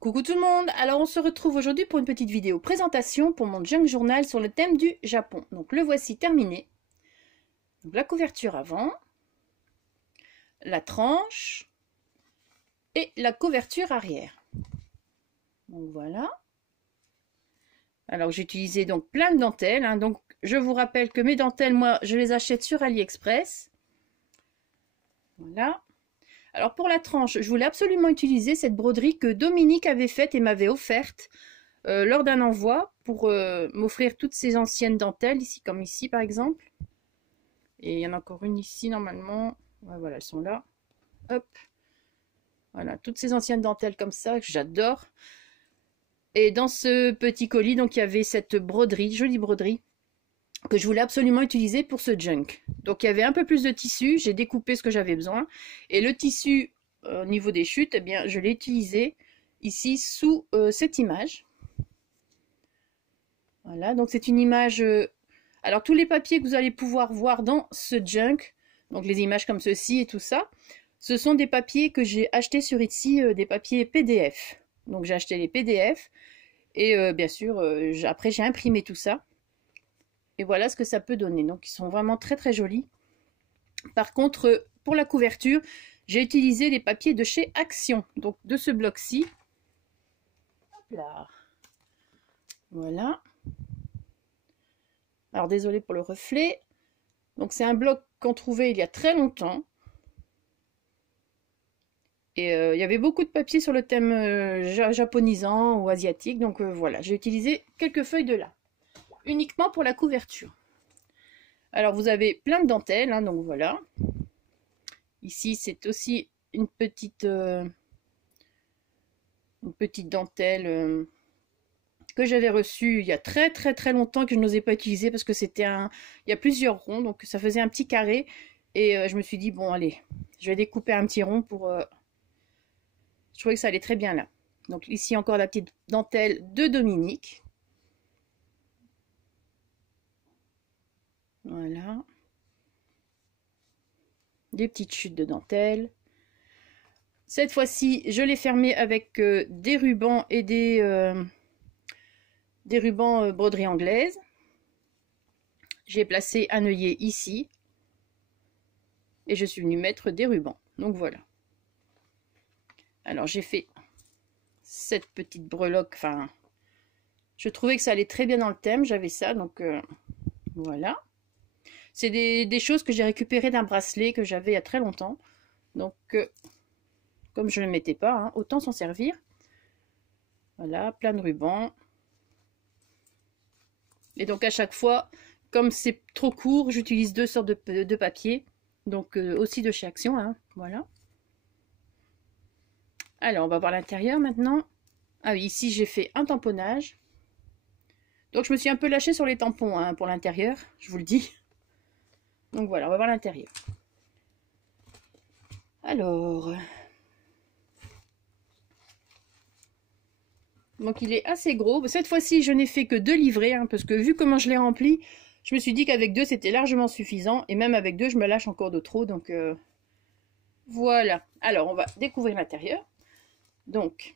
Coucou tout le monde, alors on se retrouve aujourd'hui pour une petite vidéo présentation pour mon junk journal sur le thème du Japon. Donc le voici terminé. Donc, la couverture avant, la tranche et la couverture arrière. Donc voilà. Alors j'ai utilisé donc plein de dentelles. Donc je vous rappelle que mes dentelles, moi je les achète sur AliExpress. Voilà. Alors pour la tranche, je voulais absolument utiliser cette broderie que Dominique avait faite et m'avait offerte lors d'un envoi pour m'offrir toutes ces anciennes dentelles, ici comme ici par exemple. Et il y en a encore une ici normalement. Ouais, voilà, elles sont là. Hop. Voilà, toutes ces anciennes dentelles comme ça, que j'adore. Et dans ce petit colis, donc il y avait cette broderie, jolie broderie, que je voulais absolument utiliser pour ce junk. Donc il y avait un peu plus de tissu, j'ai découpé ce que j'avais besoin. Et le tissu, au niveau des chutes, eh bien, je l'ai utilisé ici sous cette image. Voilà, donc c'est une image... alors tous les papiers que vous allez pouvoir voir dans ce junk, donc les images comme ceci et tout ça, ce sont des papiers que j'ai achetés sur Etsy, des papiers PDF. Donc j'ai acheté les PDF et bien sûr, après j'ai imprimé tout ça. Et voilà ce que ça peut donner. Donc ils sont vraiment très très jolis. Par contre, pour la couverture, j'ai utilisé les papiers de chez Action, donc de ce bloc-ci. Hop là. Voilà. Alors désolé pour le reflet. Donc c'est un bloc qu'on trouvait il y a très longtemps. Et il y avait beaucoup de papier sur le thème japonisant ou asiatique. Donc voilà, j'ai utilisé quelques feuilles de là. Uniquement pour la couverture. Alors vous avez plein de dentelles, donc voilà. Ici c'est aussi une petite dentelle que j'avais reçue il y a très très très longtemps, que je n'osais pas utiliser parce que c'était il y a plusieurs ronds, donc ça faisait un petit carré. Et je me suis dit, bon allez, je vais découper un petit rond pour... je trouvais que ça allait très bien là. Donc ici encore la petite dentelle de Dominique. Voilà. Des petites chutes de dentelle. Cette fois-ci, je l'ai fermé avec des rubans et des rubans broderie anglaise. J'ai placé un œillet ici. Et je suis venue mettre des rubans. Donc voilà. Alors j'ai fait cette petite breloque. Enfin, je trouvais que ça allait très bien dans le thème. J'avais ça, donc voilà. C'est des choses que j'ai récupérées d'un bracelet que j'avais il y a très longtemps. Donc, comme je ne le mettais pas, autant s'en servir. Voilà, plein de rubans. Et donc à chaque fois, comme c'est trop court, j'utilise deux sortes de papier. Donc aussi de chez Action, voilà. Alors, on va voir l'intérieur maintenant. Ah oui, ici j'ai fait un tamponnage. Donc je me suis un peu lâchée sur les tampons pour l'intérieur, je vous le dis. Donc voilà, on va voir l'intérieur. Alors... donc il est assez gros. Cette fois-ci, je n'ai fait que 2 livrets, parce que vu comment je l'ai rempli, je me suis dit qu'avec 2, c'était largement suffisant. Et même avec 2, je me lâche encore de trop. Donc voilà. Alors, on va découvrir l'intérieur. Donc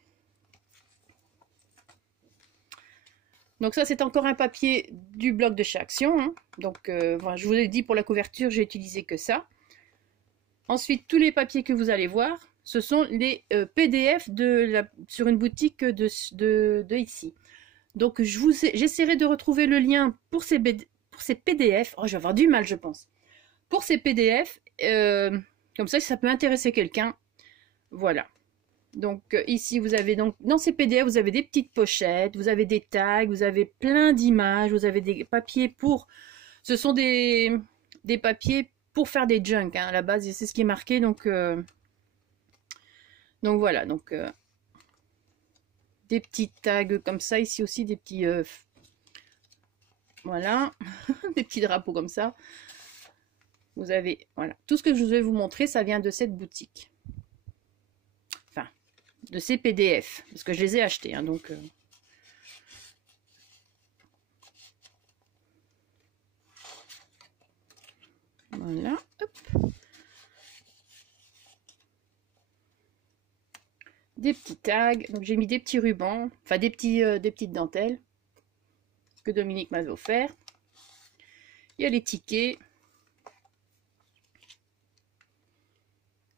ça, c'est encore un papier du bloc de chez Action. Donc, voilà, je vous ai dit, pour la couverture, j'ai utilisé que ça. Ensuite, tous les papiers que vous allez voir, ce sont les PDF sur une boutique de ici. Donc, j'essaierai de retrouver le lien pour ces PDF. Oh, je vais avoir du mal, je pense. Pour ces PDF, comme ça, si ça peut intéresser quelqu'un. Voilà. Donc, ici, vous avez donc, dans ces PDF, vous avez des petites pochettes, vous avez des tags, vous avez plein d'images, vous avez des papiers pour... ce sont des papiers pour faire des junk, à la base, c'est ce qui est marqué. Donc voilà, donc des petits tags comme ça, ici aussi des petits voilà, des petits drapeaux comme ça. Vous avez, voilà, tout ce que je vais vous montrer, ça vient de cette boutique. Enfin, de ces PDF, parce que je les ai achetés, donc voilà, hop. des petits tags. Donc j'ai mis des petits rubans, enfin des petites dentelles que Dominique m'avait offert. Il y a les tickets.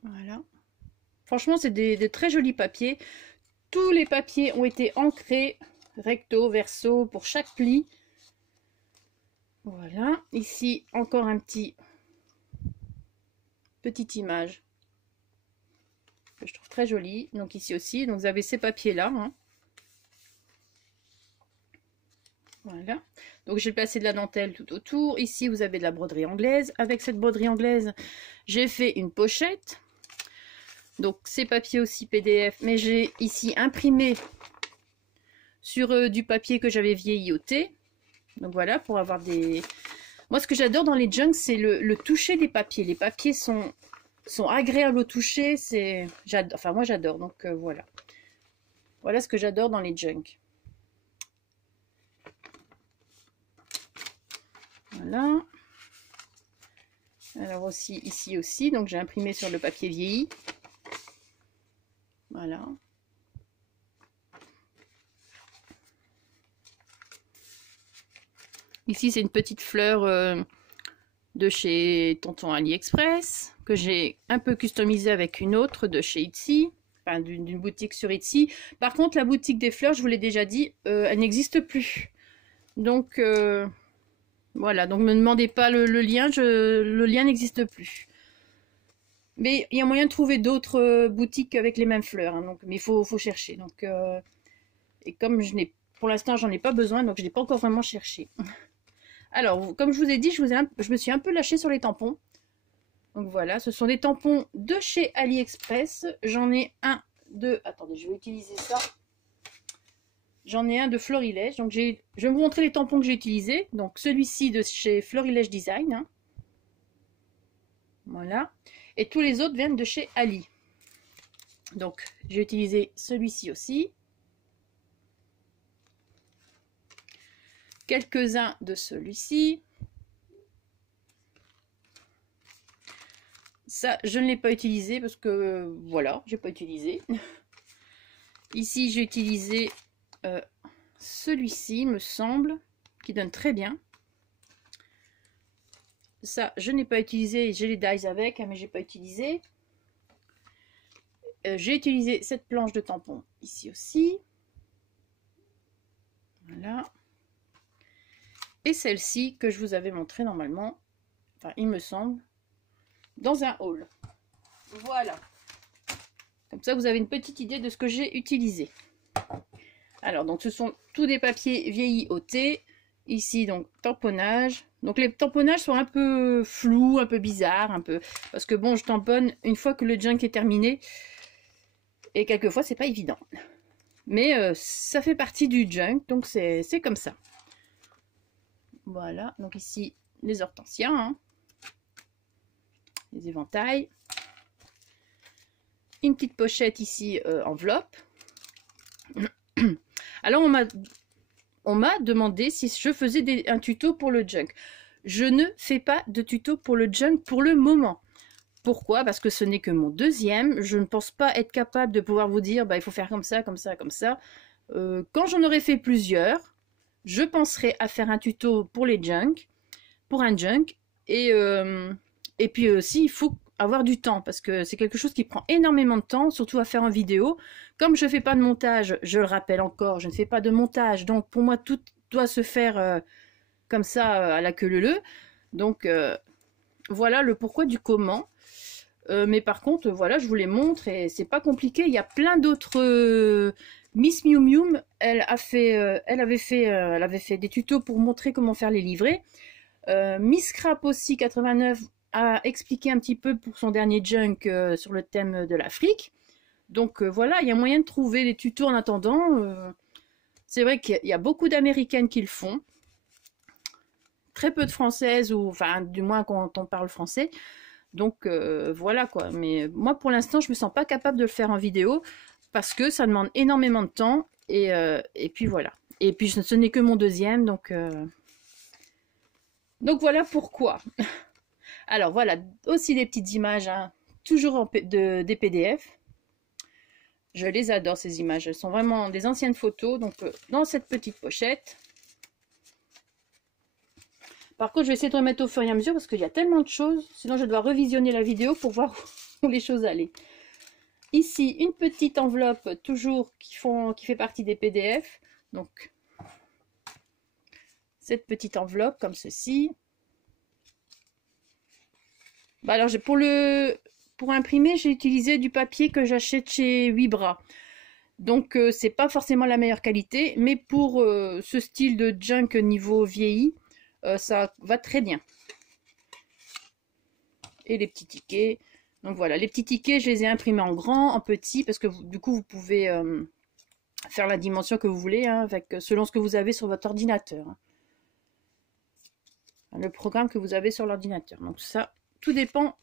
Voilà. Franchement, c'est de très jolis papiers. Tous les papiers ont été ancrés recto, verso pour chaque pli. Voilà. Ici, encore un petite image que je trouve très jolie. Donc ici aussi, donc vous avez ces papiers-là. Hein. Voilà. Donc j'ai placé de la dentelle tout autour. Ici, vous avez de la broderie anglaise. Avec cette broderie anglaise, j'ai fait une pochette. Donc ces papiers aussi PDF, mais j'ai ici imprimé sur du papier que j'avais vieilloté. Donc voilà, pour avoir des... Moi, ce que j'adore dans les junks, c'est le toucher des papiers. Les papiers sont agréables au toucher. Enfin, moi, j'adore. Donc voilà. Voilà ce que j'adore dans les junks. Voilà. Alors aussi, ici aussi, donc j'ai imprimé sur le papier vieilli. Voilà. Ici, c'est une petite fleur de chez Tonton AliExpress, que j'ai un peu customisée avec une autre de chez Etsy, enfin d'une boutique sur Etsy. Par contre, la boutique des fleurs, je vous l'ai déjà dit, elle n'existe plus. Donc, voilà, donc ne me demandez pas le lien, le lien n'existe plus. Mais il y a moyen de trouver d'autres boutiques avec les mêmes fleurs, hein, donc, mais il faut chercher. Donc, et comme pour l'instant, j'en ai pas besoin, donc je n'ai pas encore vraiment cherché. Alors, comme je vous ai dit, je me suis un peu lâchée sur les tampons. Donc voilà, ce sont des tampons de chez AliExpress. J'en ai un de... Attendez, je vais utiliser ça. J'en ai un de Florilège. Donc je vais vous montrer les tampons que j'ai utilisés. Donc celui-ci de chez Florilège Design. Hein. Voilà. Et tous les autres viennent de chez Ali. Donc j'ai utilisé celui-ci aussi. Quelques-uns de celui-ci. Ça, je ne l'ai pas utilisé parce que, voilà, j'ai pas utilisé. Ici, j'ai utilisé celui-ci, me semble, qui donne très bien. Ça, je n'ai pas utilisé, j'ai les dies avec, mais j'ai pas utilisé. J'ai utilisé cette planche de tampon ici aussi. Voilà. Et celle-ci que je vous avais montré normalement, enfin il me semble, dans un haul. Voilà. Comme ça, vous avez une petite idée de ce que j'ai utilisé. Alors, donc ce sont tous des papiers vieillis au thé. Ici, donc, tamponnage. Donc, les tamponnages sont un peu flous, un peu bizarres, un peu... Parce que bon, je tamponne une fois que le junk est terminé. Et quelquefois, c'est pas évident. Mais ça fait partie du junk, donc c'est comme ça. Voilà, donc ici, les hortensias, hein. Les éventails. Une petite pochette ici, enveloppe. Alors, on m'a demandé si je faisais un tuto pour le junk. Je ne fais pas de tuto pour le junk pour le moment. Pourquoi? Parce que ce n'est que mon deuxième. Je ne pense pas être capable de pouvoir vous dire bah, il faut faire comme ça, comme ça, comme ça. Quand j'en aurai fait plusieurs, je penserai à faire un tuto pour les junk, pour un junk. Et puis aussi, il faut avoir du temps parce que c'est quelque chose qui prend énormément de temps, surtout à faire en vidéo. Comme je ne fais pas de montage, je le rappelle encore, je ne fais pas de montage. Donc pour moi, tout doit se faire comme ça à la queue leu. Donc voilà le pourquoi du comment. Mais par contre, voilà, je vous les montre et c'est pas compliqué. Il y a plein d'autres. Miss Miu Miu, elle avait fait des tutos pour montrer comment faire les livrets. Miss Scrap aussi 89 a expliqué un petit peu pour son dernier junk sur le thème de l'Afrique. Donc voilà, il y a moyen de trouver des tutos en attendant. C'est vrai qu'il y a beaucoup d'Américaines qui le font. Très peu de Françaises, ou enfin du moins quand on parle français. Donc voilà quoi. Mais moi pour l'instant je me sens pas capable de le faire en vidéo parce que ça demande énormément de temps et puis voilà. Et puis ce n'est que mon deuxième donc voilà pourquoi. Alors voilà aussi des petites images, hein, toujours des PDF. Je les adore ces images, elles sont vraiment des anciennes photos. Donc dans cette petite pochette. Par contre, je vais essayer de remettre au fur et à mesure parce qu'il y a tellement de choses. Sinon, je dois revisionner la vidéo pour voir où les choses allaient. Ici, une petite enveloppe, toujours qui fait partie des PDF. Donc, cette petite enveloppe comme ceci. Bah alors, pour imprimer, j'ai utilisé du papier que j'achète chez Vibra. Donc, c'est pas forcément la meilleure qualité. Mais pour ce style de junk niveau vieilli, ça va très bien. Et les petits tickets. Donc voilà, les petits tickets, je les ai imprimés en grand, en petit, parce que du coup, vous pouvez faire la dimension que vous voulez, hein, selon ce que vous avez sur votre ordinateur. Hein. Le programme que vous avez sur l'ordinateur. Donc ça, tout dépend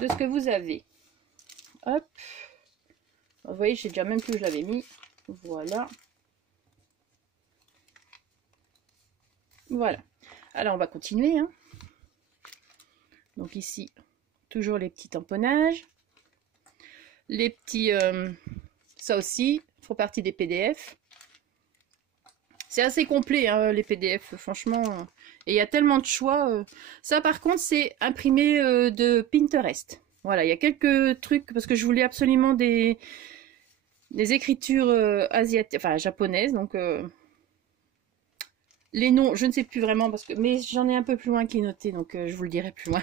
de ce que vous avez. Hop. Vous voyez, j'ai déjà même plus où je l'avais mis. Voilà. Voilà. Alors, on va continuer. Hein. Donc ici, toujours les petits tamponnages. Les petits... ça aussi, font partie des PDF. C'est assez complet, hein, les PDF, franchement. Et il y a tellement de choix. Ça, par contre, c'est imprimé de Pinterest. Voilà, il y a quelques trucs, parce que je voulais absolument des écritures asiatiques, enfin japonaises. Donc, les noms, je ne sais plus vraiment, mais j'en ai un peu plus loin qui est noté, donc je vous le dirai plus loin.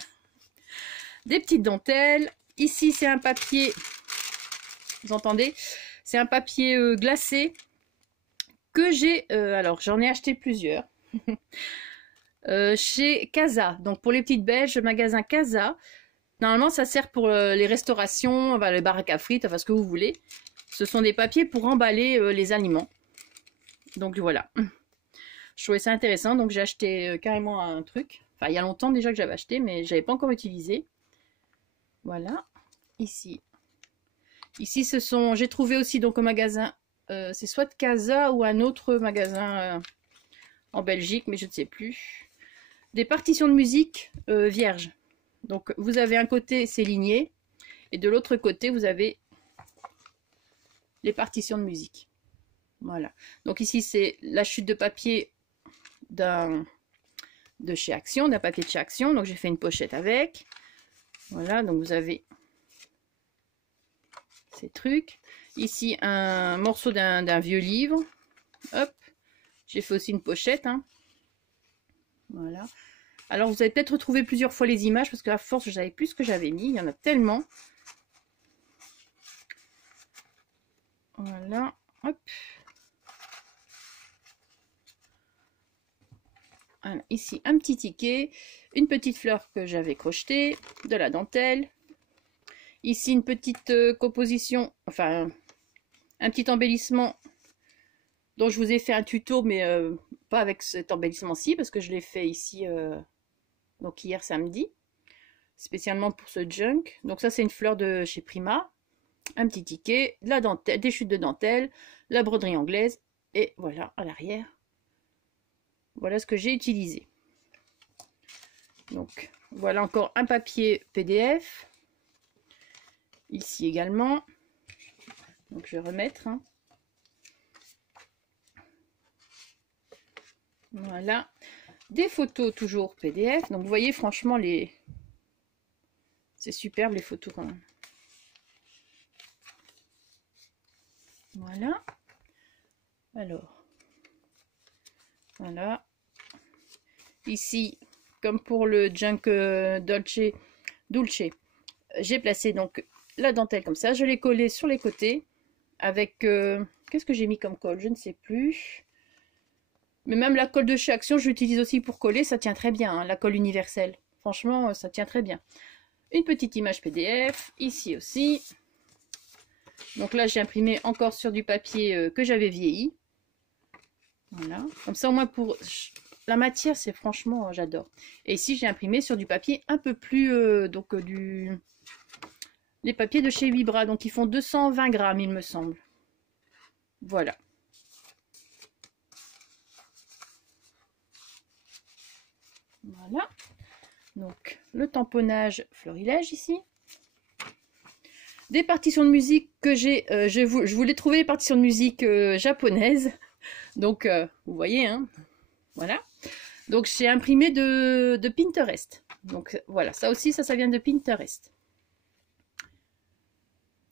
Des petites dentelles. Ici, c'est un papier, vous entendez? C'est un papier glacé. Que j'ai, alors j'en ai acheté plusieurs, chez Casa, donc pour les petites belges, magasin Casa. Normalement ça sert pour les restaurations, les baraques à frites, enfin ce que vous voulez. Ce sont des papiers pour emballer les aliments. Donc voilà, je trouvais ça intéressant, donc j'ai acheté carrément un truc. Enfin il y a longtemps déjà que j'avais acheté, mais je n'avais pas encore utilisé. Voilà, ici. Ici ce sont, j'ai trouvé aussi donc au magasin, c'est soit de Casa ou un autre magasin en Belgique, mais je ne sais plus. Des partitions de musique vierges. Donc vous avez un côté c'est ligné et de l'autre côté vous avez les partitions de musique. Voilà. Donc ici c'est la chute de papier de chez Action, d'un papier de chez Action. Donc j'ai fait une pochette avec. Voilà, donc vous avez ces trucs. Ici un morceau d'un vieux livre. Hop. J'ai fait aussi une pochette. Hein. Voilà. Alors vous allez peut-être retrouver plusieurs fois les images parce qu'à force je savais plus ce que j'avais mis. Il y en a tellement. Voilà. Hop. Voilà. Ici un petit ticket. Une petite fleur que j'avais crochetée. De la dentelle. Ici une petite composition. Enfin un petit embellissement dont je vous ai fait un tuto mais pas avec cet embellissement-ci parce que je l'ai fait ici donc hier samedi. Spécialement pour ce junk. Donc ça c'est une fleur de chez Prima. Un petit ticket, de la dentelle, des chutes de dentelle, la broderie anglaise et voilà à l'arrière. Voilà ce que j'ai utilisé. Donc voilà encore un papier PDF. Ici également. Donc je vais remettre. Hein. Voilà. Des photos toujours PDF. Donc vous voyez franchement c'est superbe les photos quand même. Voilà. Alors. Voilà. Ici, comme pour le junk Dulce, j'ai placé donc la dentelle comme ça. Je l'ai collée sur les côtés avec... qu'est-ce que j'ai mis comme colle? Je ne sais plus. Mais même la colle de chez Action, je l'utilise aussi pour coller. Ça tient très bien, hein, la colle universelle. Franchement, ça tient très bien. Une petite image PDF. Ici aussi. Donc là, j'ai imprimé encore sur du papier que j'avais vieilli. Voilà. Comme ça, au moins pour... La matière, c'est franchement, j'adore. Et ici, j'ai imprimé sur du papier un peu plus... les papiers de chez Vibra. Donc, ils font 220 grammes, il me semble. Voilà. Donc, le tamponnage florilège ici. Des partitions de musique que j'ai, je voulais trouver les partitions de musique japonaises. Donc, vous voyez, hein, voilà. Donc, j'ai imprimé de Pinterest. Donc, voilà, ça aussi, ça vient de Pinterest.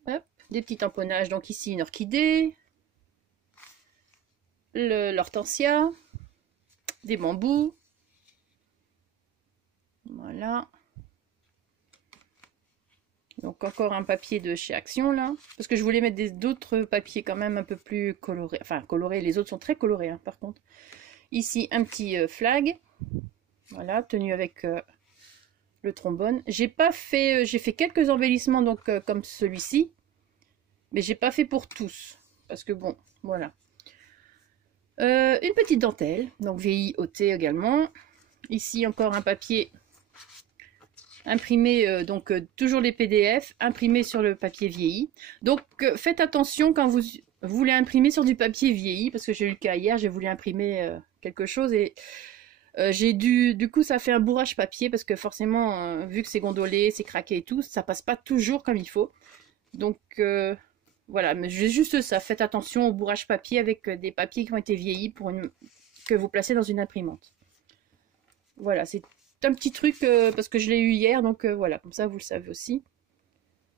Hop, des petits tamponnages. Donc, ici, une orchidée, l'hortensia, des bambous. Voilà. Donc encore un papier de chez Action là, parce que je voulais mettre d'autres papiers quand même un peu plus colorés, enfin colorés, les autres sont très colorés hein, par contre. Ici un petit flag, voilà, tenu avec le trombone. J'ai fait quelques embellissements donc comme celui-ci, mais j'ai pas fait pour tous, parce que bon, voilà. Une petite dentelle, donc VI-OT également. Ici encore un papier imprimé, toujours les PDF, imprimés sur le papier vieilli. Donc faites attention quand vous voulez imprimer sur du papier vieilli, parce que j'ai eu le cas hier, j'ai voulu imprimer quelque chose et du coup ça fait un bourrage papier, parce que forcément, vu que c'est gondolé, c'est craqué et tout, ça passe pas toujours comme il faut. Donc voilà, mais juste ça, faites attention au bourrage papier avec des papiers qui ont été vieillis que vous placez dans une imprimante. Voilà, c'est un petit truc parce que je l'ai eu hier, donc voilà, comme ça vous le savez aussi.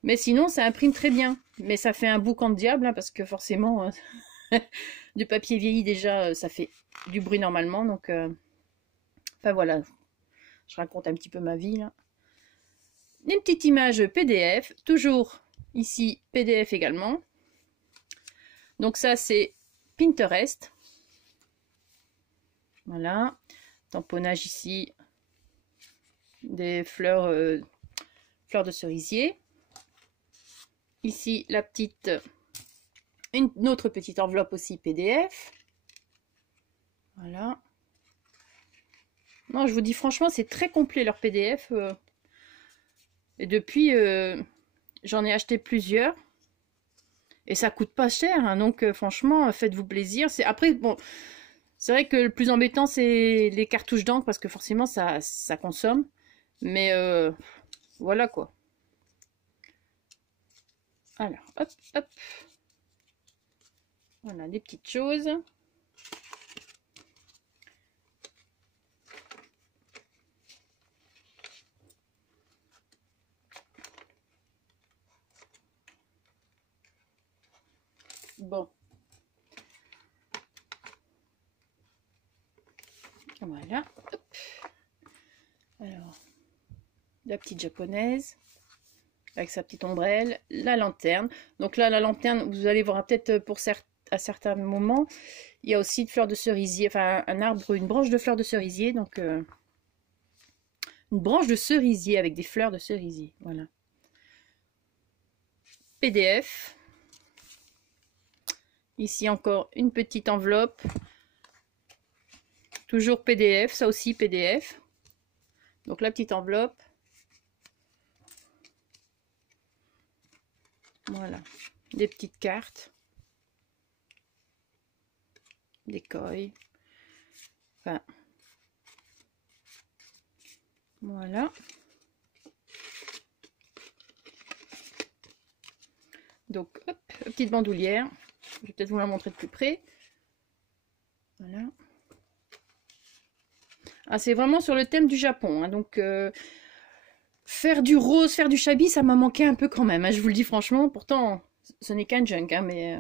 Mais sinon, ça imprime très bien. Mais ça fait un boucan de diable, hein, parce que forcément, du papier vieilli déjà, ça fait du bruit normalement. Donc, enfin voilà, je raconte un petit peu ma vie là. Une petite image PDF, toujours ici PDF également. Donc ça, c'est Pinterest. Voilà, tamponnage ici des fleurs de cerisier. Ici la petite, une autre petite enveloppe aussi PDF. Voilà. Non, je vous dis franchement, c'est très complet leur PDF. Et depuis, j'en ai acheté plusieurs. Et ça coûte pas cher, hein, donc franchement, faites-vous plaisir. Après, bon, c'est vrai que le plus embêtant, c'est les cartouches d'encre, parce que forcément, ça consomme. Mais voilà quoi. Alors, hop, hop. Voilà, des petites choses. Bon. Voilà. Hop. Alors, la petite japonaise avec sa petite ombrelle, la lanterne. Donc là, la lanterne, vous allez voir peut-être à certains moments, il y a aussi de fleurs de cerisier, enfin un arbre, une branche de fleurs de cerisier, donc une branche de cerisier avec des fleurs de cerisier, voilà. PDF. Ici encore une petite enveloppe, toujours PDF, ça aussi PDF. Donc la petite enveloppe. Voilà, des petites cartes, des koi. Enfin, voilà. Donc, hop, petite bandoulière. Je vais peut-être vous la montrer de plus près. Voilà. Ah, c'est vraiment sur le thème du Japon, hein, donc faire du rose, faire du chabi, ça m'a manqué un peu quand même, hein, je vous le dis franchement. Pourtant, ce n'est qu'un junk, hein, mais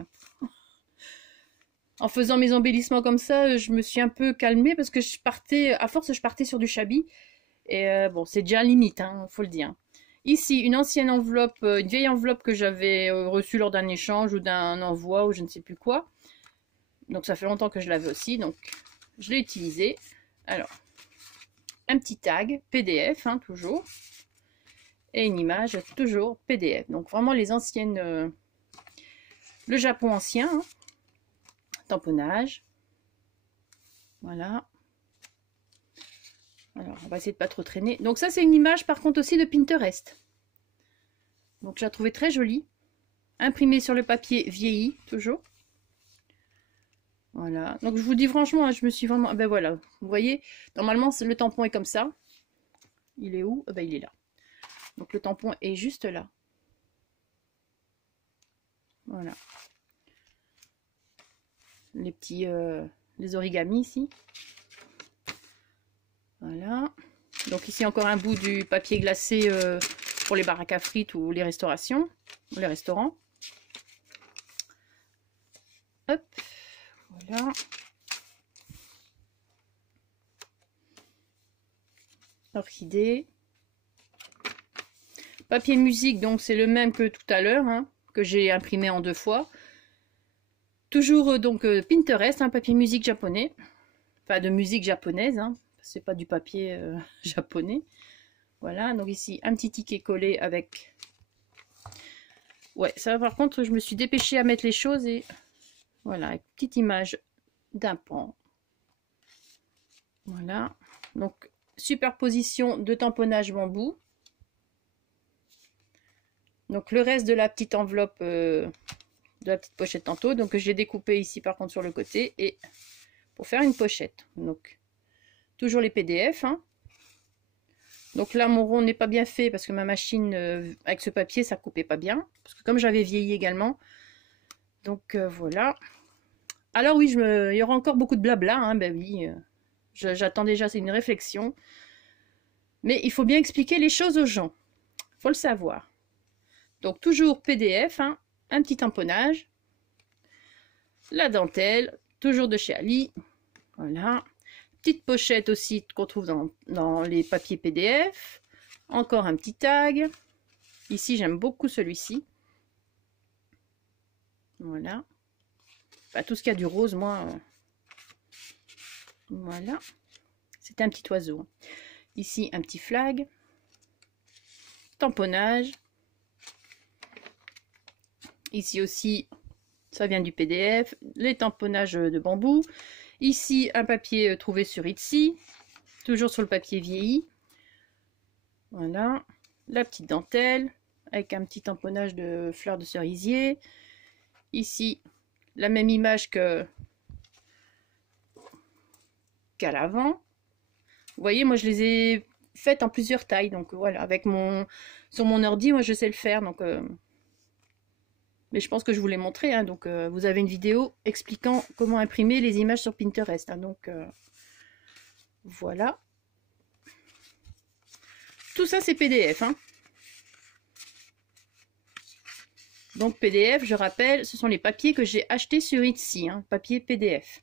en faisant mes embellissements comme ça, je me suis un peu calmée, parce que à force, je partais sur du chabi. Et bon, c'est déjà limite, hein, faut le dire. Ici, une ancienne enveloppe, une vieille enveloppe que j'avais reçue lors d'un échange ou d'un envoi ou je ne sais plus quoi. Donc ça fait longtemps que je l'avais aussi, donc je l'ai utilisé. Alors, un petit tag PDF, hein, toujours. Et une image, toujours PDF. Donc vraiment les anciennes, le Japon ancien, hein. Tamponnage. Voilà. Alors, on va essayer de pas trop traîner. Donc ça, c'est une image par contre aussi de Pinterest. Donc je la trouvais très jolie. Imprimée sur le papier vieilli, toujours. Voilà. Donc je vous dis franchement, je me suis vraiment... Ben voilà, vous voyez, normalement le tampon est comme ça. Il est où? Ben il est là. Donc le tampon est juste là. Voilà. Les petits les origamis ici. Voilà. Donc ici encore un bout du papier glacé pour les baraques à frites ou les restaurations, ou les restaurants. Hop, voilà. Orchidée. Papier musique, donc c'est le même que tout à l'heure, hein, que j'ai imprimé en 2 fois. Toujours donc Pinterest, un papier musique japonais. Enfin de musique japonaise, hein. C'est pas du papier japonais. Voilà, donc ici un petit ticket collé avec... Ouais, ça par contre je me suis dépêchée à mettre les choses et voilà, une petite image d'un pan. Voilà, donc superposition de tamponnage bambou. Donc le reste de la petite enveloppe, de la petite pochette tantôt, donc j'ai découpé ici par contre sur le côté et pour faire une pochette. Donc toujours les PDF, hein. Donc là mon rond n'est pas bien fait parce que ma machine avec ce papier ça coupait pas bien, parce que comme j'avais vieilli également. Donc voilà. Alors oui, il y aura encore beaucoup de blabla, hein, ben oui, j'attends déjà, c'est une réflexion. Mais il faut bien expliquer les choses aux gens, faut le savoir. Donc toujours PDF, hein, un petit tamponnage, la dentelle, toujours de chez Ali, voilà. Petite pochette aussi qu'on trouve dans les papiers PDF, encore un petit tag. Ici j'aime beaucoup celui-ci, voilà. Enfin, tout ce qu'il y a du rose, moi, voilà. C'est un petit oiseau. Ici un petit flag, tamponnage. Ici aussi, ça vient du PDF, les tamponnages de bambou. Ici, un papier trouvé sur Etsy, toujours sur le papier vieilli. Voilà, la petite dentelle, avec un petit tamponnage de fleurs de cerisier. Ici, la même image qu'à l'avant. Vous voyez, moi je les ai faites en plusieurs tailles, donc voilà, avec sur mon ordi, moi je sais le faire, donc... Mais je pense que je vous l'ai montré, hein, donc vous avez une vidéo expliquant comment imprimer les images sur Pinterest. Hein, donc voilà. Tout ça c'est PDF. Hein. Donc PDF, je rappelle, ce sont les papiers que j'ai achetés sur Etsy, hein, papier PDF.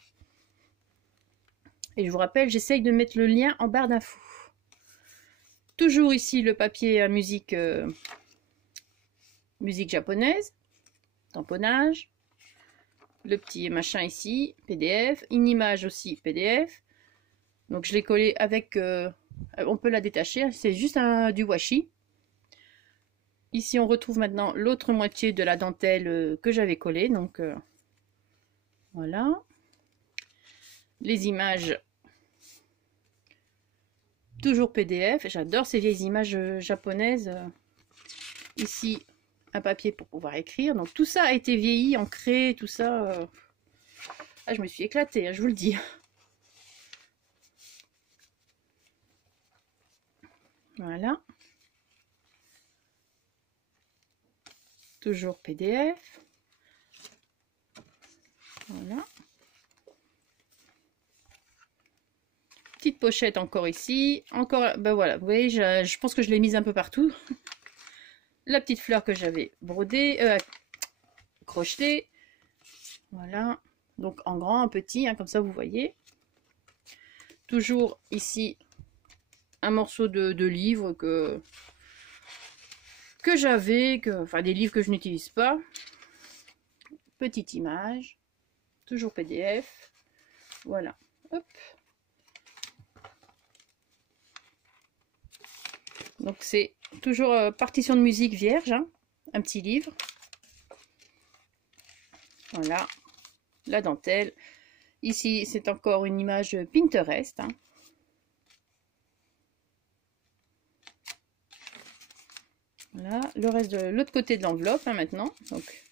Et je vous rappelle, j'essaye de mettre le lien en barre d'infos. Toujours ici le papier à musique, musique japonaise, tamponnage. Le petit machin ici, PDF, une image aussi PDF. Donc je l'ai collé avec, on peut la détacher, c'est juste du washi. Ici on retrouve maintenant l'autre moitié de la dentelle que j'avais collée, donc voilà. Les images, toujours PDF, j'adore ces vieilles images japonaises. Ici un papier pour pouvoir écrire, donc tout ça a été vieilli, ancré, tout ça. Ah, je me suis éclatée, hein, je vous le dis. Voilà. Toujours PDF. Voilà. Petite pochette encore ici. Encore, ben voilà, vous voyez, je pense que je l'ai mise un peu partout. La petite fleur que j'avais brodée, crochetée. Voilà. Donc en grand, en petit, hein, comme ça vous voyez. Toujours ici un morceau de livre que j'avais, enfin des livres que je n'utilise pas. Petite image, toujours PDF. Voilà. Hop. Donc c'est toujours partition de musique vierge, hein, un petit livre. Voilà, la dentelle. Ici, c'est encore une image Pinterest. Hein. Voilà, le reste de l'autre côté de l'enveloppe hein, maintenant. Donc,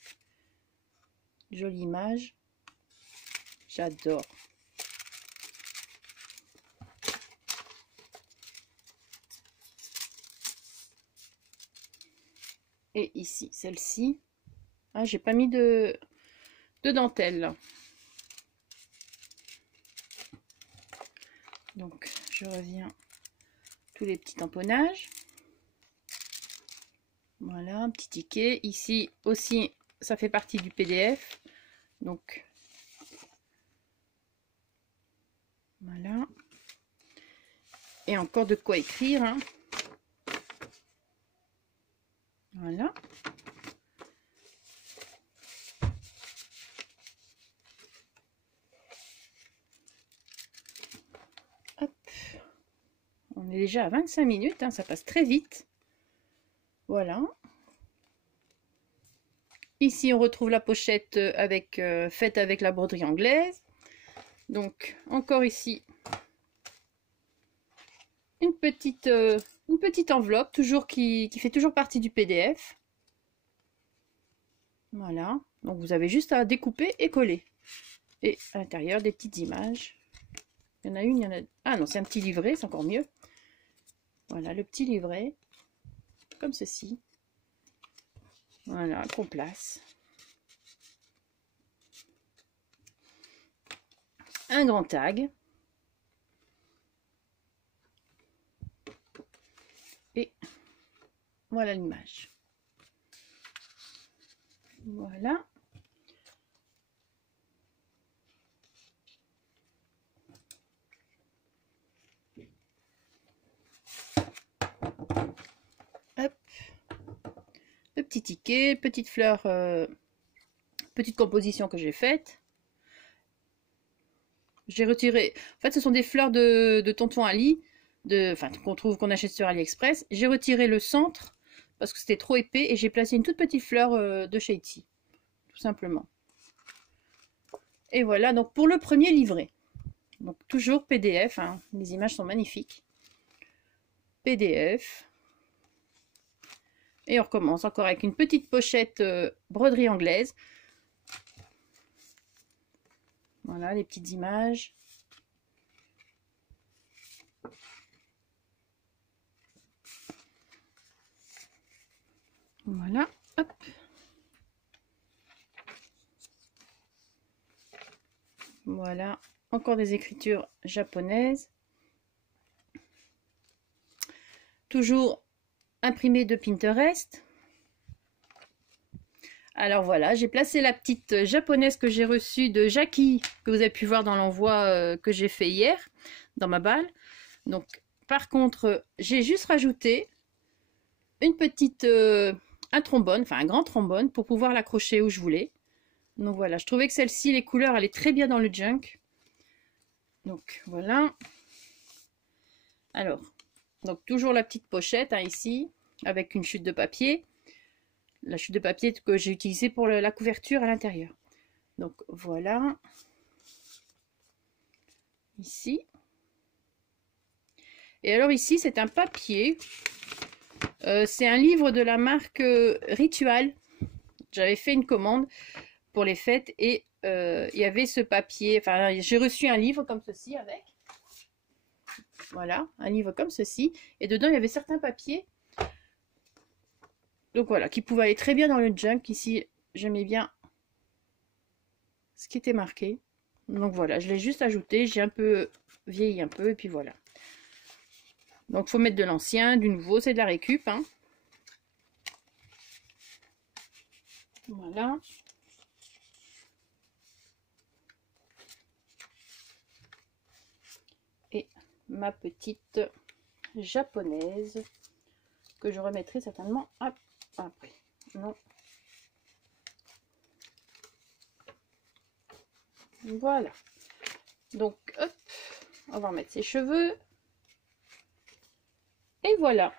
jolie image. J'adore. Et ici, celle-ci, Ah, j'ai pas mis de dentelle là. Donc je reviens tous les petits tamponnages. Voilà, un petit ticket. Ici aussi, ça fait partie du PDF. Donc voilà. Et encore de quoi écrire, hein. Voilà. Hop. On est déjà à 25 minutes, hein, ça passe très vite. Voilà. Ici, on retrouve la pochette avec, faite avec la broderie anglaise. Donc, encore ici, une petite enveloppe, toujours qui fait toujours partie du PDF. Voilà. Donc, vous avez juste à découper et coller. Et à l'intérieur, des petites images. Il y en a une, il y en a... Ah non, c'est un petit livret, c'est encore mieux. Voilà, le petit livret. Comme ceci. Voilà, qu'on place. Un grand tag. Et voilà l'image. Voilà. Hop. Le petit ticket, petite fleur, petite composition que j'ai faite. J'ai retiré, en fait ce sont des fleurs de tonton Ali, enfin qu'on achète sur AliExpress. J'ai retiré le centre parce que c'était trop épais et j'ai placé une toute petite fleur de chez Etsy, tout simplement. Et voilà, donc pour le premier livret. Donc toujours PDF, hein, les images sont magnifiques. PDF. Et on recommence encore avec une petite pochette broderie anglaise. Voilà les petites images. Voilà, hop. Voilà, encore des écritures japonaises. Toujours imprimé de Pinterest. Alors voilà, j'ai placé la petite japonaise que j'ai reçue de Jackie, que vous avez pu voir dans l'envoi que j'ai fait hier, dans ma balle. Donc, par contre, j'ai juste rajouté une petite, un trombone, enfin un grand trombone, pour pouvoir l'accrocher où je voulais. Donc voilà, je trouvais que celle-ci, les couleurs allaient très bien dans le junk. Donc voilà. Alors, donc toujours la petite pochette, hein, ici, avec une chute de papier. La chute de papier que j'ai utilisée pour la couverture à l'intérieur. Donc voilà. Ici. Et alors ici, c'est un papier. C'est un livre de la marque Ritual. J'avais fait une commande pour les fêtes et il y avait ce papier. Enfin, j'ai reçu un livre comme ceci avec. Voilà, un livre comme ceci. Et dedans, il y avait certains papiers. Donc voilà, qui pouvaient aller très bien dans le junk. Ici, j'aimais bien ce qui était marqué. Donc voilà, je l'ai juste ajouté. J'ai un peu vieilli un peu et puis voilà. Donc il faut mettre de l'ancien, du nouveau, c'est de la récup, hein. Voilà. Et ma petite japonaise que je remettrai certainement après. Non. Voilà. Donc, hop, on va remettre ses cheveux. Et voilà.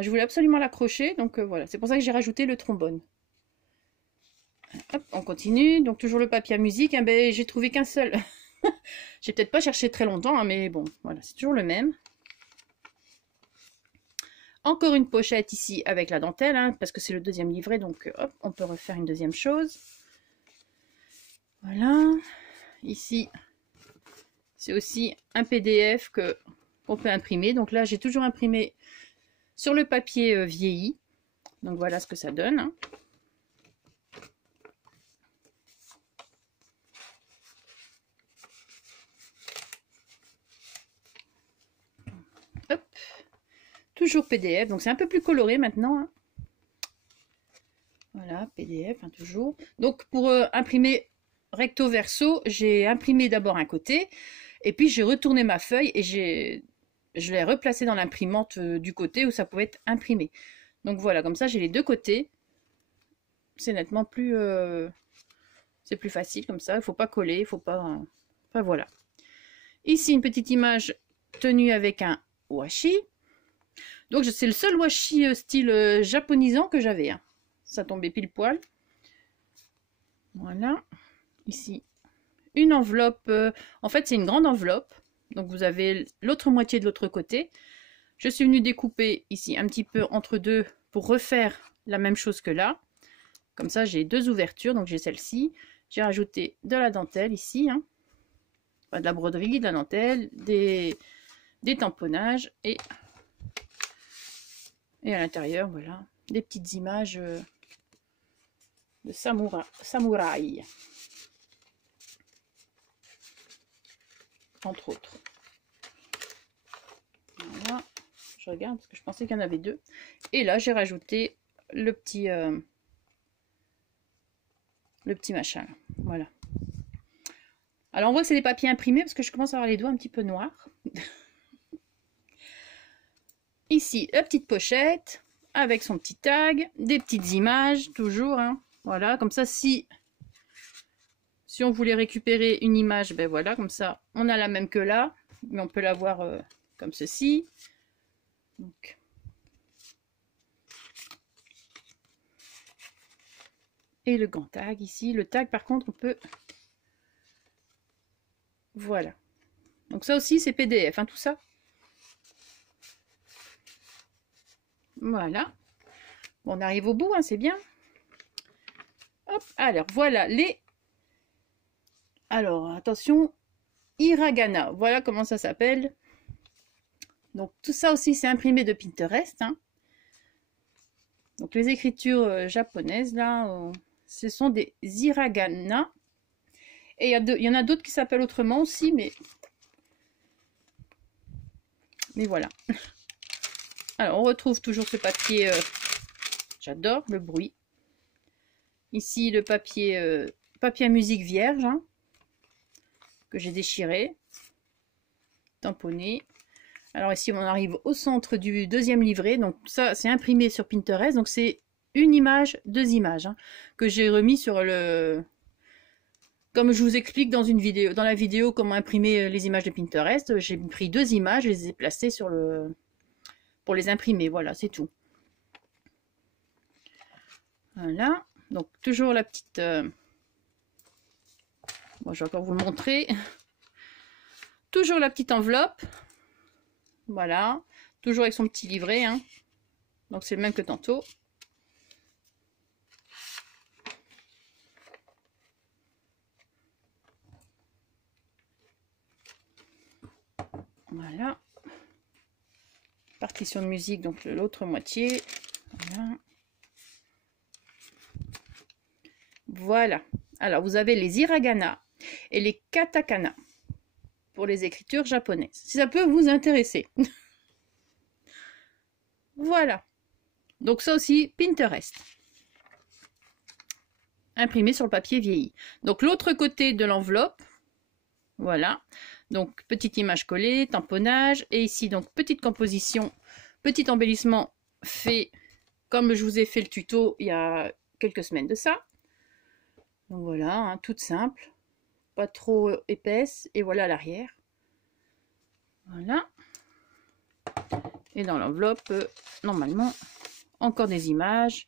Je voulais absolument l'accrocher, donc voilà. C'est pour ça que j'ai rajouté le trombone. Hop, on continue. Donc toujours le papier à musique. Hein, ben, j'ai trouvé qu'un seul. J'ai peut-être pas cherché très longtemps, hein, mais bon, voilà, c'est toujours le même. Encore une pochette ici avec la dentelle, hein, parce que c'est le deuxième livret, donc hop, on peut refaire une deuxième chose. Voilà. Ici, c'est aussi un PDF qu'on peut imprimer. Donc là, j'ai toujours imprimé sur le papier vieilli Donc voilà ce que ça donne. Hein. Hop. Toujours PDF, donc c'est un peu plus coloré maintenant. Hein. Voilà, PDF, hein, toujours. Donc pour imprimer recto verso, j'ai imprimé d'abord un côté, et puis j'ai retourné ma feuille et je l'ai replacée dans l'imprimante du côté où ça pouvait être imprimé. Donc voilà, comme ça j'ai les deux côtés. C'est nettement plus... c'est plus facile comme ça, il ne faut pas coller, il faut pas... Enfin voilà. Ici une petite image tenue avec un washi. Donc c'est le seul washi style japonisant que j'avais. Hein. Ça tombait pile poil. Voilà. Ici, une enveloppe. En fait, c'est une grande enveloppe. Donc vous avez l'autre moitié de l'autre côté. Je suis venue découper ici un petit peu entre deux pour refaire la même chose que là. Comme ça, j'ai deux ouvertures. Donc j'ai celle-ci. J'ai rajouté de la dentelle ici. Hein. Enfin, de la broderie, de la dentelle, des tamponnages et à l'intérieur, voilà, des petites images de samouraï, entre autres. Voilà, je regarde parce que je pensais qu'il y en avait deux. Et là, j'ai rajouté le petit machin. Voilà. Alors, on voit que c'est des papiers imprimés parce que je commence à avoir les doigts un petit peu noirs. Ici, la petite pochette avec son petit tag, des petites images, toujours. Hein. Voilà, comme ça, si on voulait récupérer une image, ben voilà, comme ça, on a la même que là, mais on peut la voir comme ceci. Donc. Et le grand tag ici. Le tag, par contre, on peut... Voilà. Donc ça aussi, c'est PDF, hein, tout ça. Voilà. Bon, on arrive au bout, hein, c'est bien. Hop, alors, voilà les... Alors, attention, hiragana. Voilà comment ça s'appelle. Donc, tout ça aussi, c'est imprimé de Pinterest. Hein. Donc, les écritures japonaises, là, ce sont des hiragana. Et il y en a d'autres qui s'appellent autrement aussi, mais voilà. Alors, on retrouve toujours ce papier. J'adore le bruit. Ici, le papier à musique vierge, hein, que j'ai déchiré, tamponné. Alors ici, on arrive au centre du deuxième livret. Donc ça, c'est imprimé sur Pinterest. Donc c'est une image, deux images, hein, que j'ai remis sur le... Comme je vous explique dans une vidéo, dans la vidéo comment imprimer les images de Pinterest, j'ai pris deux images, je les ai placées sur le... pour les imprimer. Voilà, c'est tout. Voilà. Donc toujours la petite... Bon, je vais encore vous le montrer. Toujours la petite enveloppe. Voilà. Toujours avec son petit livret. Hein. Donc c'est le même que tantôt. Voilà. Partition de musique, donc l'autre moitié. Voilà. Voilà. Alors, vous avez les hiragana et les katakana pour les écritures japonaises. Si ça peut vous intéresser. Voilà. Donc ça aussi, Pinterest. Imprimé sur le papier vieilli. Donc l'autre côté de l'enveloppe. Voilà. Donc petite image collée, tamponnage. Et ici, donc petite composition, petit embellissement fait comme je vous ai fait le tuto il y a quelques semaines de ça. Donc voilà, hein, toute simple, pas trop épaisse, et voilà l'arrière. Voilà. Et dans l'enveloppe, normalement, encore des images.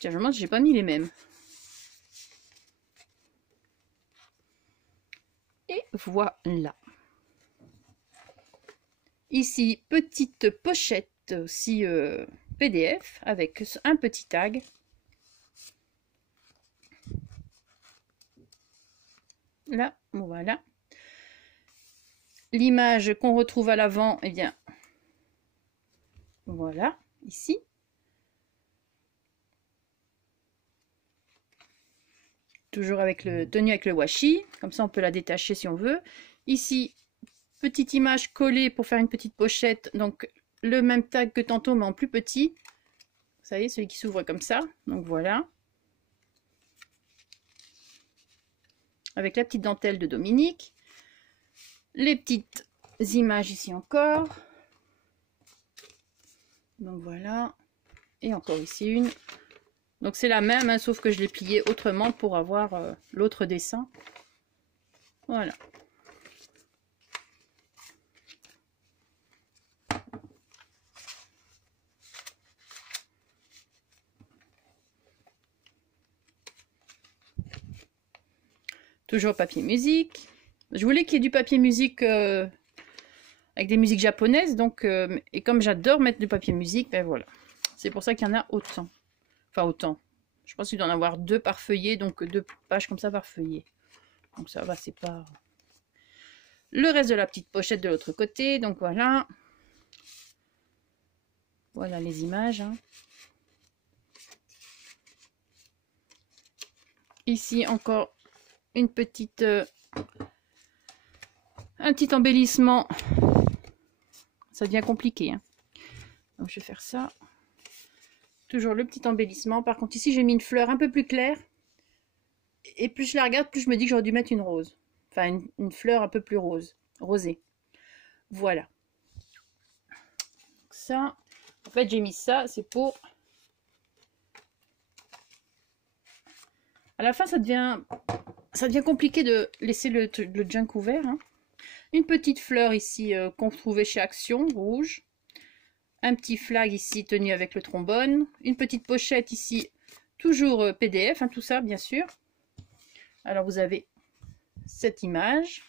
Tiens, je me demande si j'ai pas mis les mêmes. Et voilà. Ici, petite pochette aussi PDF avec un petit tag. Là, voilà. L'image qu'on retrouve à l'avant, eh bien, voilà, ici. toujours avec tenu avec le washi, comme ça on peut la détacher si on veut. Ici, petite image collée pour faire une petite pochette, donc le même tag que tantôt mais en plus petit. Vous savez, celui qui s'ouvre comme ça, donc voilà. Avec la petite dentelle de Dominique. Les petites images ici encore. Donc voilà. Et encore ici une. Donc c'est la même, hein, sauf que je l'ai pliée autrement pour avoir l'autre dessin. Voilà. Toujours papier musique. Je voulais qu'il y ait du papier musique avec des musiques japonaises. Donc, et comme j'adore mettre du papier musique, ben voilà. C'est pour ça qu'il y en a autant. Enfin, autant. Je pense qu'il doit en avoir 2 par feuillet. Donc 2 pages comme ça par feuillet. Donc ça va, c'est pas... Le reste de la petite pochette de l'autre côté. Donc voilà. Voilà les images. Hein. Ici encore une petite... un petit embellissement. Ça devient compliqué. Hein. Donc je vais faire ça. Toujours le petit embellissement. Par contre ici j'ai mis une fleur un peu plus claire. Et plus je la regarde, plus je me dis que j'aurais dû mettre une rose. Enfin une fleur un peu plus rosée. Voilà. Donc ça. En fait j'ai mis ça, c'est pour... À la fin ça devient compliqué de laisser le junk ouvert. Hein. Une petite fleur ici qu'on trouvait chez Action, rouge. Un petit flag ici tenu avec le trombone. Une petite pochette ici, toujours PDF, hein, tout ça bien sûr. Alors vous avez cette image.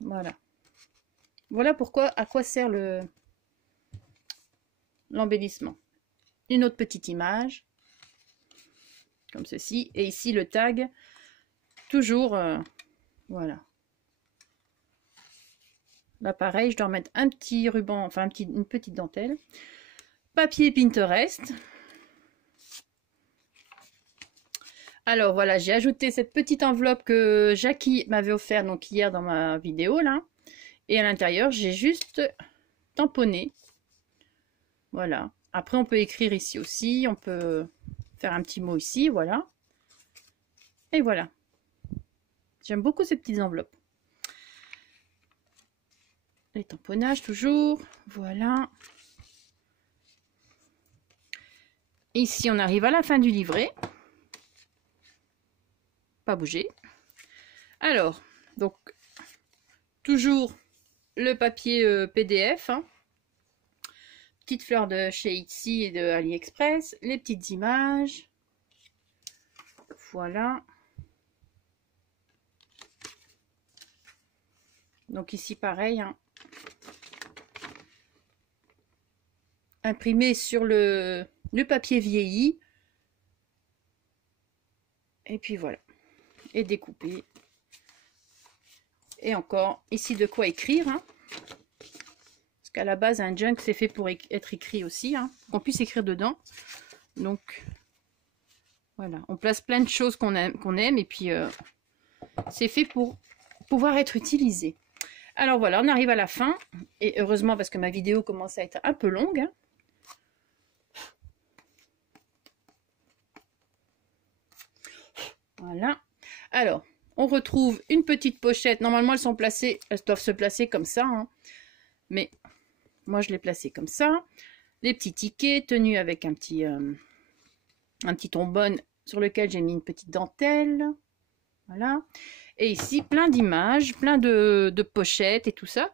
Voilà. Voilà pourquoi, à quoi sert l'embellissement. Une autre petite image. Comme ceci. Et ici le tag. Toujours, voilà. Là pareil, je dois remettre un petit ruban, enfin une petite dentelle. Papier Pinterest. Alors voilà, j'ai ajouté cette petite enveloppe que Jackie m'avait offert donc hier dans ma vidéo là. Et à l'intérieur, j'ai juste tamponné. Voilà. Après, on peut écrire ici aussi. On peut faire un petit mot ici, voilà. Et voilà. J'aime beaucoup ces petites enveloppes. Les tamponnages toujours. Voilà. Ici, on arrive à la fin du livret. Pas bouger. Alors, donc, toujours le papier PDF. Hein. Petite fleur de chez Etsy et de AliExpress. Les petites images. Voilà. Donc ici, pareil. Hein. Imprimé sur le papier vieilli. Et puis voilà. Et découpé. Et encore, ici de quoi écrire. Hein. Parce qu'à la base, un junk, c'est fait pour être écrit aussi. Hein, qu'on puisse écrire dedans. Donc, voilà. On place plein de choses qu'on aime. Et puis, c'est fait pour pouvoir être utilisé. Alors voilà, on arrive à la fin. Et heureusement, parce que ma vidéo commence à être un peu longue. Hein. Voilà. Alors, on retrouve une petite pochette. Normalement, elles doivent se placer comme ça. Hein. Mais moi, je l'ai placée comme ça. Les petits tickets tenus avec un petit trombone sur lequel j'ai mis une petite dentelle. Voilà. Et ici, plein d'images, plein de pochettes et tout ça.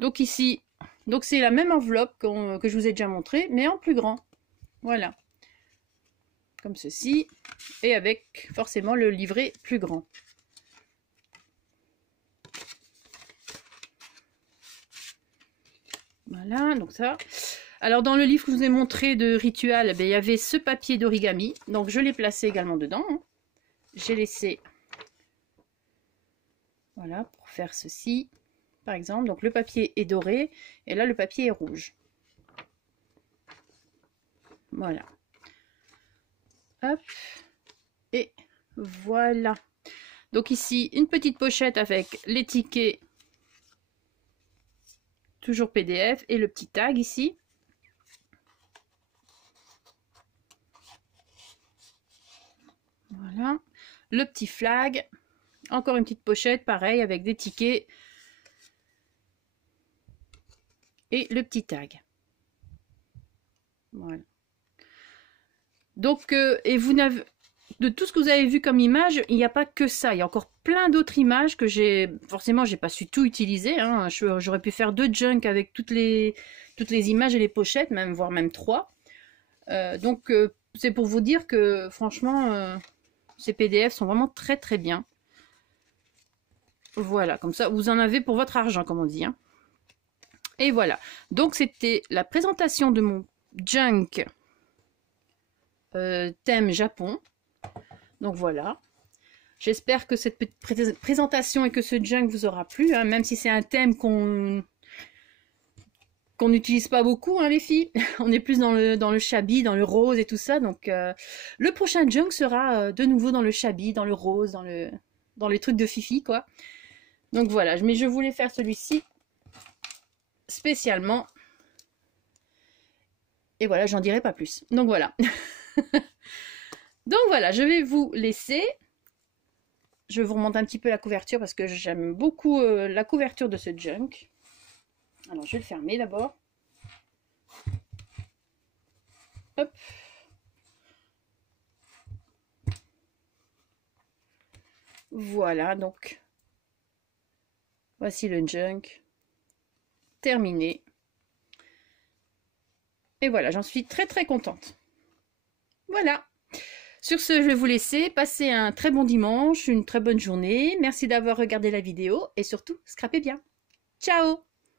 Donc ici, c'est la même enveloppe que je vous ai déjà montré, mais en plus grand. Voilà. Comme ceci, et avec forcément le livret plus grand. Voilà, donc ça. Alors dans le livre que je vous ai montré de rituel, il y avait ce papier d'origami, donc je l'ai placé également dedans. Hein. J'ai laissé, voilà, pour faire ceci, par exemple. Donc le papier est doré, et là le papier est rouge. Voilà. Hop. Et voilà. Donc ici, une petite pochette avec les tickets, toujours PDF, et le petit tag ici. Voilà. Le petit flag. Encore une petite pochette, pareil, avec des tickets. Et le petit tag. Voilà. Donc, et vous n'avez... De tout ce que vous avez vu comme image, il n'y a pas que ça. Il y a encore plein d'autres images que forcément, j'ai pas su tout utiliser. Hein. J'aurais pu faire 2 junk avec toutes les images et les pochettes, même, voire même 3. Donc, c'est pour vous dire que, franchement, ces PDF sont vraiment très très bien. Voilà, comme ça, vous en avez pour votre argent, comme on dit. Hein. Et voilà. Donc, c'était la présentation de mon junk thème Japon. Donc voilà, j'espère que cette petite présentation et que ce junk vous aura plu, hein, même si c'est un thème qu'on n'utilise pas beaucoup, hein, les filles. On est plus dans le shabby, dans le rose et tout ça. Donc le prochain junk sera de nouveau dans le shabby, dans le rose, dans les trucs de fifi, quoi. Donc voilà, mais je voulais faire celui-ci spécialement. Et voilà, j'en dirai pas plus. Donc voilà. Donc voilà, je vais vous laisser. Je vous remonte un petit peu la couverture parce que j'aime beaucoup la couverture de ce junk. Alors, je vais le fermer d'abord. Hop. Voilà, donc. Voici le junk. Terminé. Et voilà, j'en suis très très contente. Voilà. Sur ce, je vais vous laisser. Passez un très bon dimanche, une très bonne journée. Merci d'avoir regardé la vidéo et surtout, scrapez bien. Ciao!